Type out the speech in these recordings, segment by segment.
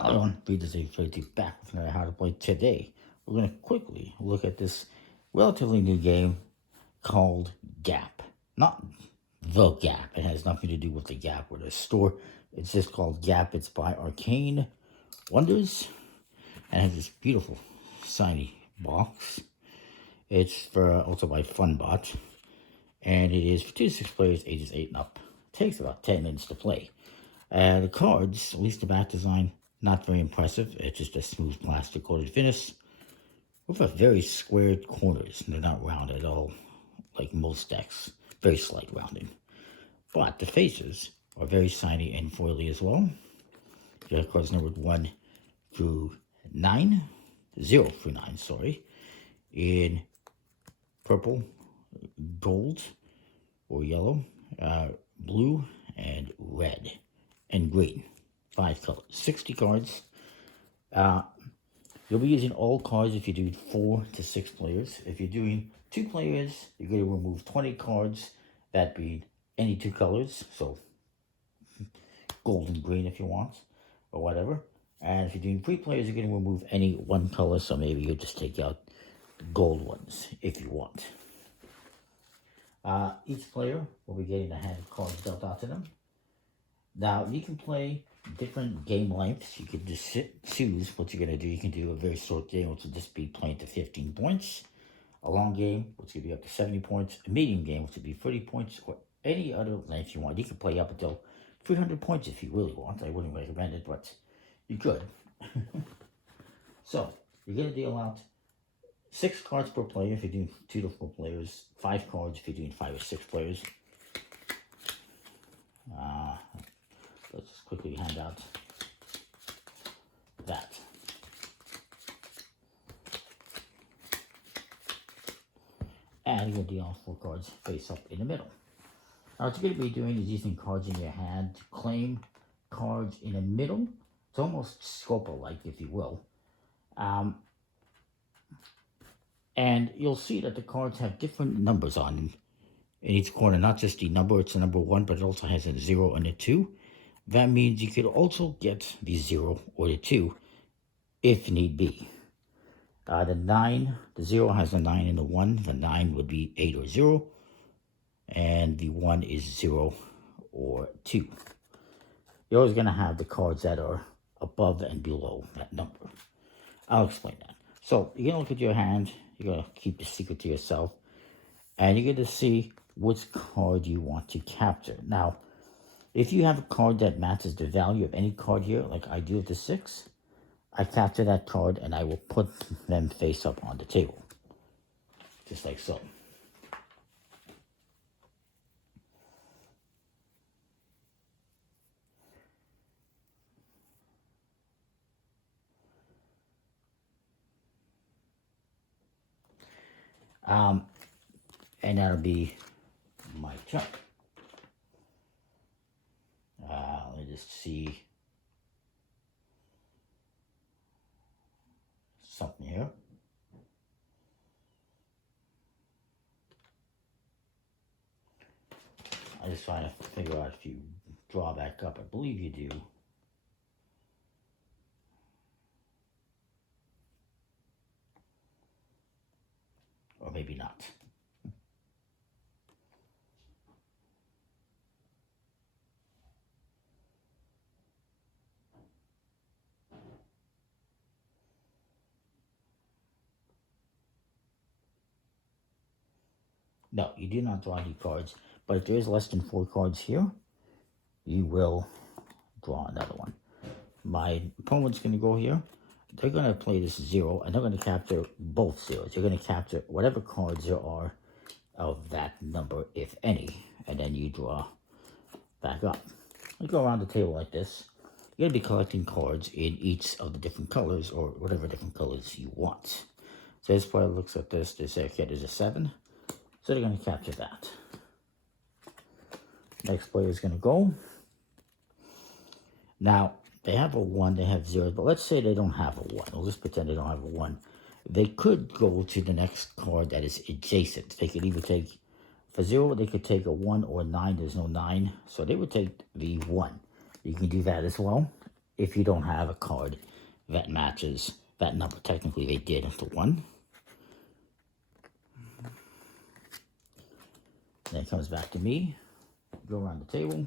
Hello on, Readers A32 back with how to play today. We're going to quickly look at this relatively new game called Gap. Not the Gap. It has nothing to do with the Gap or the store. It's just called Gap. It's by Arcane Wonders. And it has this beautiful, shiny box. It's for also by Funbot. And it is for 2 to 6 players, ages 8 and up. It takes about 10 minutes to play. The cards, at least the back design, not very impressive. It's just a smooth plastic coated finish with a very squared corners. They're not round at all, like most decks. Very slight rounding. But the faces are very shiny and foily as well. You have cards numbered 1 through 9. 0 through 9, sorry. In purple, gold, or yellow, blue, and red, and green. 5 colors. 60 cards. You'll be using all cards if you're doing 4 to 6 players. If you're doing 2 players, you're going to remove 20 cards, that being any 2 colors, so gold and green if you want, or whatever. And if you're doing 3 players, you're going to remove any 1 color, so maybe you'll just take out gold ones if you want. Each player will be getting a hand of cards dealt out to them. Now, you can play different game lengths. You can just choose what you're going to do. You can do a very short game, which will just be playing to 15 points. A long game, which could be up to 70 points. A medium game, which would be 30 points, or any other length you want. You can play up until 300 points if you really want. I wouldn't recommend it, but you could. So, you're going to deal out 6 cards per player if you're doing 2 to 4 players. 5 cards if you're doing 5 or 6 players. Let's just quickly hand out that. And you'll deal 4 cards face up in the middle. Now, what you're going to be doing is using cards in your hand to claim cards in the middle. It's almost Scopa-like, if you will. And you'll see that the cards have different numbers on them in each corner. Not just the number, it's the number 1, but it also has a 0 and a 2. That means you could also get the 0 or the 2 if need be. The 0 has a 9 and a 1. The 9 would be 8 or 0. And the 1 is 0 or 2. You're always going to have the cards that are above and below that number. I'll explain that. So, you're going to look at your hand. You're going to keep the secret to yourself. And you're going to see which card you want to capture. Now, if you have a card that matches the value of any card here, like I do with the 6, I capture that card and I will put them face up on the table. Just like so. And that'll be my turn. Let me just see something here. I just trying to figure out if you draw back up. I believe you do. Or maybe not. No, you do not draw any cards. But if there is less than 4 cards here, you will draw another one. My opponent's going to go here. They're going to play this 0, and they're going to capture both zeros. You're going to capture whatever cards there are of that number, if any. And then you draw back up. You go around the table like this. You're going to be collecting cards in each of the different colors, or whatever different colors you want. So this player looks at this. They say, okay, there's a 7. So they're going to capture that. Next player is going to go. Now, they have a 1, they have 0, but let's say they don't have a 1. We'll just pretend they don't have a 1. They could go to the next card that is adjacent. They could either take, for 0, they could take a 1 or a 9. There's no 9, so they would take the 1. You can do that as well. if you don't have a card that matches that number. Technically, they did to 1. Then it comes back to me. Go around the table.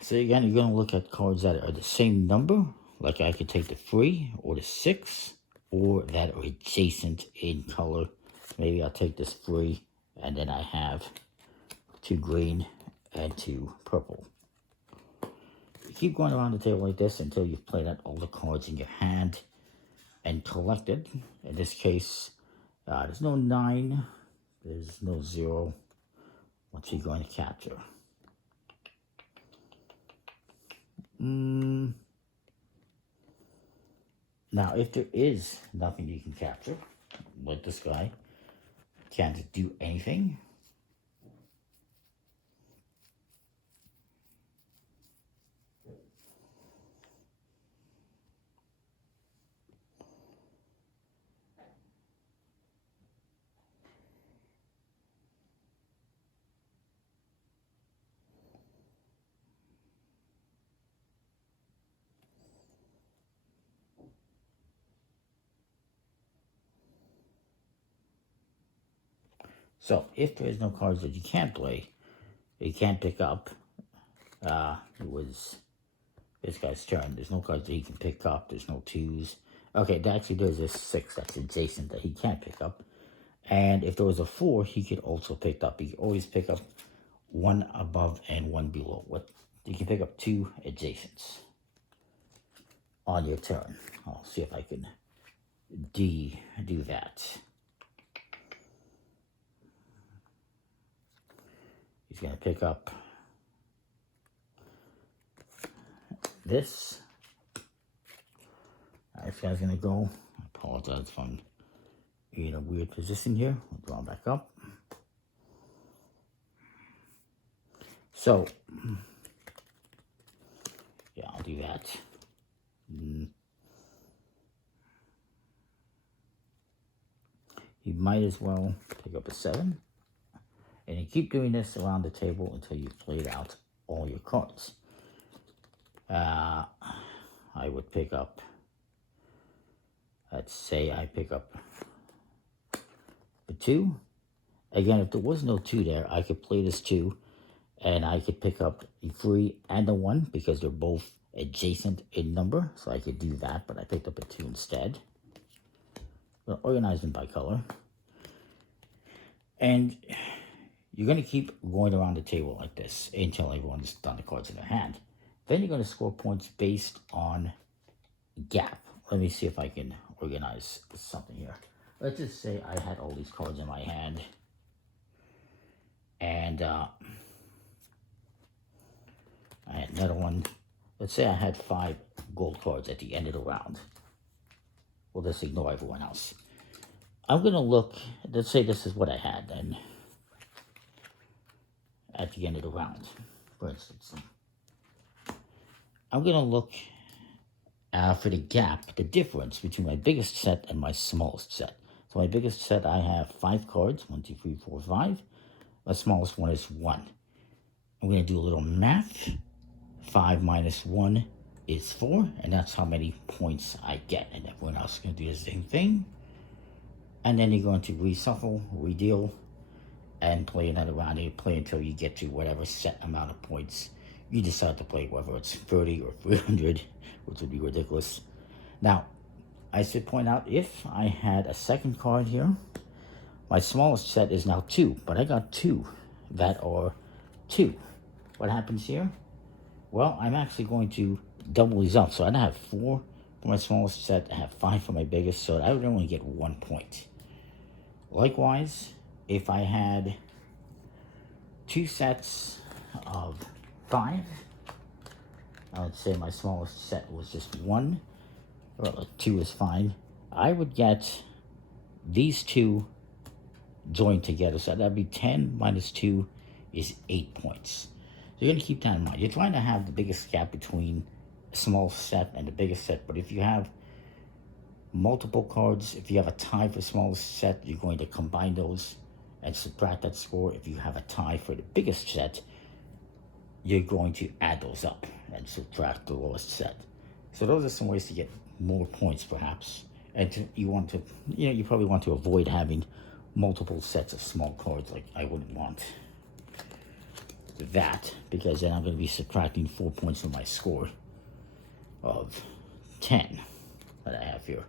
So again, you're going to look at cards that are the same number. Like I could take the 3 or the 6, or that are adjacent in color. Maybe I'll take this 3, and then I have 2 green and 2 purple. You keep going around the table like this until you've played out all the cards in your hand and collected. In this case, there's no 9, there's no 0. What's he going to capture? Now, if there is nothing you can capture, like this guy can't do anything. So, if there is no cards that you can't play, you can't pick up, it was this guy's turn. There's no cards that he can pick up. There's no 2s. Okay, actually there's a 6 that's adjacent that he can't pick up. And if there was a 4, he could also pick up. He could always pick up 1 above and 1 below. You can pick up 2 adjacents on your turn. I'll see if I can do that. He's going to pick up this. This guy's going to go. I apologize if I'm in a weird position here. I'll draw him back up. So, yeah, I'll do that. You might as well pick up a 7. And you keep doing this around the table until you've played out all your cards. I would pick up, let's say I pick up the 2. Again, if there was no 2 there, I could play this 2, and I could pick up the 3 and the 1 because they're both adjacent in number. So I could do that, but I picked up a 2 instead. We'll organize them by color. And you're going to keep going around the table like this until everyone's done the cards in their hand. Then you're going to score points based on gap. Let me see if I can organize something here. Let's just say I had all these cards in my hand. And I had another one. Let's say I had 5 gold cards at the end of the round. We'll just ignore everyone else. I'm going to look, let's say this is what I had then at the end of the round, for instance. I'm going to look for the gap, the difference between my biggest set and my smallest set. So my biggest set, I have 5 cards, 1, 2, 3, 4, 5. My smallest one is 1. I'm going to do a little math. 5 minus 1 is 4, and that's how many points I get. And everyone else is going to do the same thing. And then you're going to reshuffle, redeal, and play another round. You play until you get to whatever set amount of points you decide to play, whether it's 30 or 300, which would be ridiculous. Now, I should point out, if I had a second card here, my smallest set is now 2, but I got 2 that are 2. What happens here? Well, I'm actually going to double these up. So I have 4 for my smallest set, I have 5 for my biggest, so I would only get 1 point. Likewise, if I had 2 sets of 5, I would say my smallest set was just 1, or 2 is fine, I would get these 2 joined together. So that'd be 10 minus 2 is 8 points. So you're going to keep that in mind. You're trying to have the biggest gap between a small set and the biggest set, but if you have multiple cards, if you have a tie for the smallest set, you're going to combine those and subtract that score. If you have a tie for the biggest set, you're going to add those up and subtract the lowest set. So those are some ways to get more points, perhaps. And you probably want to avoid having multiple sets of small cards. Like, I wouldn't want that, because then I'm going to be subtracting 4 points from my score of 10 that I have here.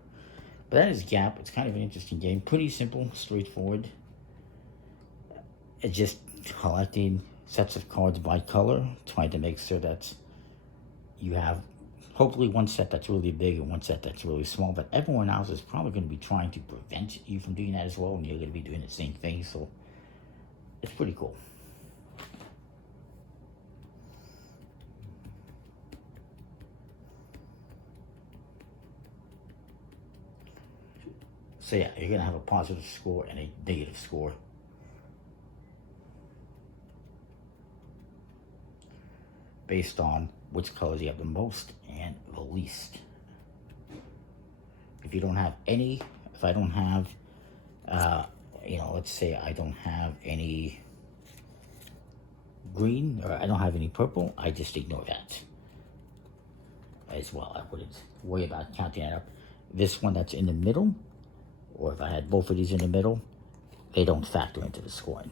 But that is Gap. It's kind of an interesting game. Pretty simple, straightforward. It's just collecting sets of cards by color, trying to make sure that you have hopefully one set that's really big and one set that's really small, but everyone else is probably going to be trying to prevent you from doing that as well, and you're going to be doing the same thing, so it's pretty cool. So yeah, you're going to have a positive score and a negative score. Based on which colors you have the most and the least. If you don't have any, if I don't have, let's say I don't have any green, or I don't have any purple, I just ignore that as well. I wouldn't worry about counting that up. This one that's in the middle, or if I had both of these in the middle, they don't factor into the scoring.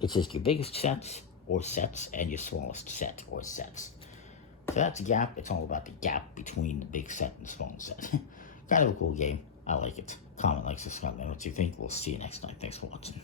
It's just your biggest sets or sets and your smallest set or sets. So that's Gap. It's all about the gap between the big set and small set. Kind of a cool game. I like it. Comment, like, subscribe, and what you think. We'll see you next time. Thanks for watching.